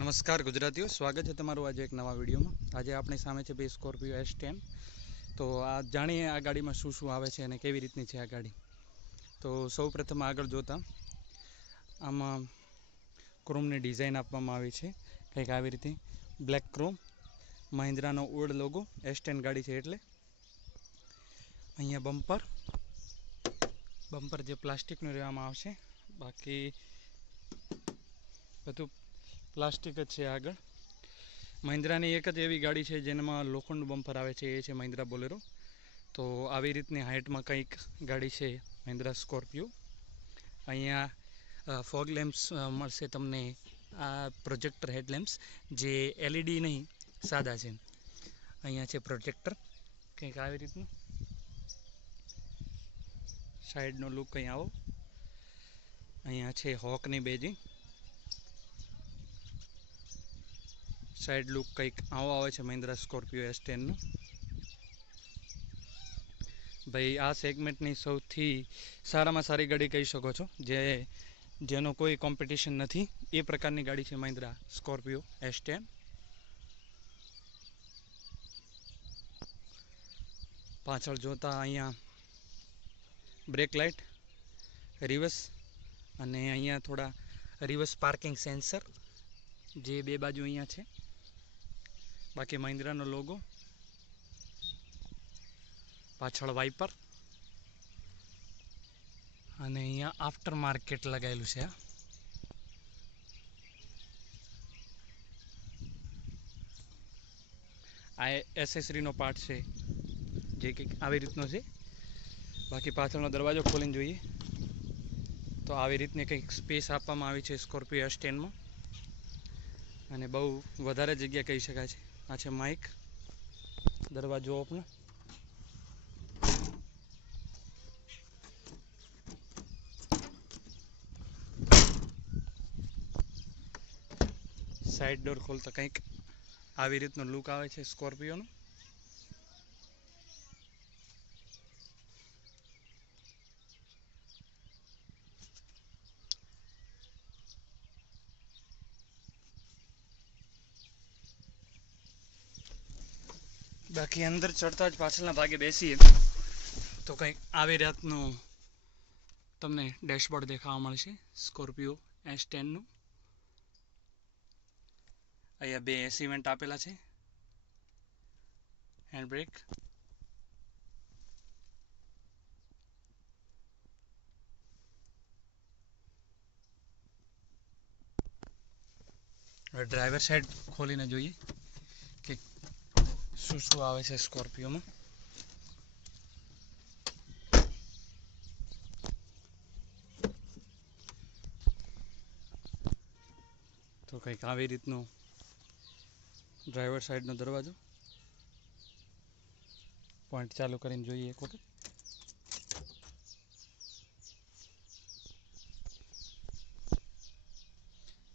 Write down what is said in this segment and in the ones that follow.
નમસ્કાર ગુજરાતીઓ, સ્વાગત છે તમારું આજે એક નવા વિડીયોમાં. આજે આપણી સામે છે ભાઈ સ્કોર્પિયો S10. તો આ જાણીએ આ ગાડીમાં શું શું આવે છે અને કેવી રીતની છે આ ગાડી. તો સૌ પ્રથમ આગળ જોતા આમાં ક્રોમની ડિઝાઇન આપવામાં આવી છે કંઈક આવી રીતે, બ્લેક ક્રોમ, મહિન્દ્રાનો ઓલ્ડ લોગો, S10 ગાડી છે એટલે. અહીંયા બમ્પર જે પ્લાસ્ટિકનું રહેવામાં આવશે, બાકી બધું પ્લાસ્ટિક જ છે. આગળ મહિન્દ્રાની એક જ એવી ગાડી છે જેનામાં લોખંડ બમ્પર આવે છે, એ છે મહિન્દ્રા બોલેરો. તો આવી રીતની હાઇટમાં કંઈક ગાડી છે મહિન્દ્રા સ્કોર્પિયો. અહીંયા ફોગ લેમ્પ્સ મળશે તમને, આ પ્રોજેક્ટર હેડલેમ્પ્સ જે LED નહીં સાદા છે. અહીંયા છે પ્રોજેક્ટર કંઈક આવી રીતનું. સાઈડનો લુક કંઈ આવો. અહીંયા છે હોકની બેજિંગ. સાઈડ લુક કંઈક આવો આવે છે મહિન્દ્રા સ્કોર્પિયો S10 નું. ભાઈ આ સેગમેન્ટની સૌથી સારામાં સારી ગાડી કહી શકો છો, જેનો કોઈ કોમ્પિટિશન નથી એ પ્રકારની ગાડી છે મહિન્દ્રા સ્કોર્પિયો S10. પાછળ જોતા અહીંયા બ્રેક લાઇટ, રિવર્સ અને અહીંયા થોડા રિવર્સ પાર્કિંગ સેન્સર જે બે બાજુ અહીંયા છે. બાકી મહિન્દ્રાનો લોગો, પાછળ વાઇપર અને અહીંયા આફ્ટર માર્કેટ લગાવેલું છે. આ એસેસરીનો પાર્ટ છે જે કંઈક આવી રીતનો છે. બાકી પાછળનો દરવાજો ખોલીને જોઈએ તો આવી રીતની કંઈક સ્પેસ આપવામાં આવી છે સ્કોર્પિયો S10માં, અને બહુ વધારે જગ્યા કહી શકાય છે. આ છે માઇક, દરવાજો ઓપન. સાઈડ ડોર ખોલતા કંઈક આવી રીતનો લુક આવે છે સ્કોર્પિયોનો. બાકી અંદર ચડતા જ પાછળના ભાગે બેસીએ તો કંઈક આવી રીતનું તમને ડેશબોર્ડ દેખાવા મળશે સ્કોર્પિયો S10નું. અહીંયા બે AC વેન્ટ આપેલા છે, હેન્ડ બ્રેક. હવે ડ્રાઈવર સાઈડ ખોલીને જોઈએ કે શું શું આવે છે સ્કોર્પિયોમાં. તો કંઈક આવી રીતનું ડ્રાઈવર સાઈડનો દરવાજો. પોઈન્ટ ચાલુ કરીને જોઈએ એક વખત.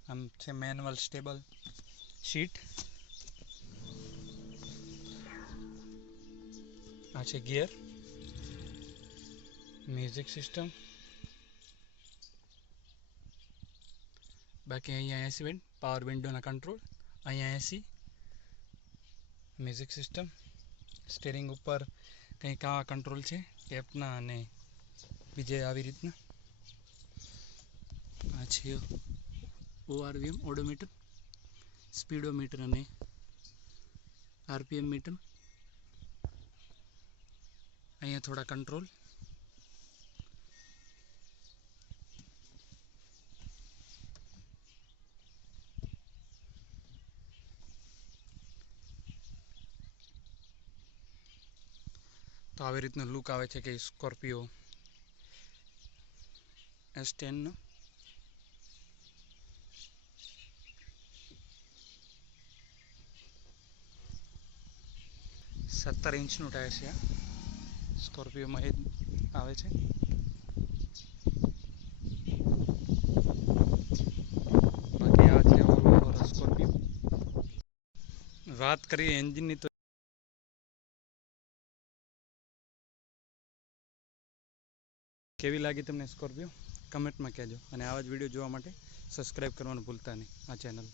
આમ છે મેન્યુઅલ સ્ટેબલ સીટ. આ છે ગિયર, મ્યુઝિક સિસ્ટમ. બાકી અહીંયા AC વેન્ટ, પાવર વિન્ડોના કંટ્રોલ, અહીંયા AC, મ્યુઝિક સિસ્ટમ. સ્ટીરિંગ ઉપર કંઈક આવા કંટ્રોલ છે ટેપના અને બીજે આવી રીતના. આ છે ORVM ઓડોમીટર, સ્પીડોમીટર અને RPM મીટર. અહીંયા થોડા કંટ્રોલ. તો આવી રીતનો લુક આવે છે કે સ્કોર્પિયો S10નો. 17 ઇંચનું ટાયર છે આ સ્કોર્પિયોમાં, એ આવે છે. બાકી આ છે ઓલ ઓવર સ્કોર્પિયો. વાત કરીએ એન્જિનની તો કેવી લાગી તમને સ્કોર્પિયો કમેન્ટમાં કહેજો, અને આવા જ વિડીયો જોવા માટે સબસ્ક્રાઈબ કરવાનું ભૂલતા નહીં આ ચેનલને.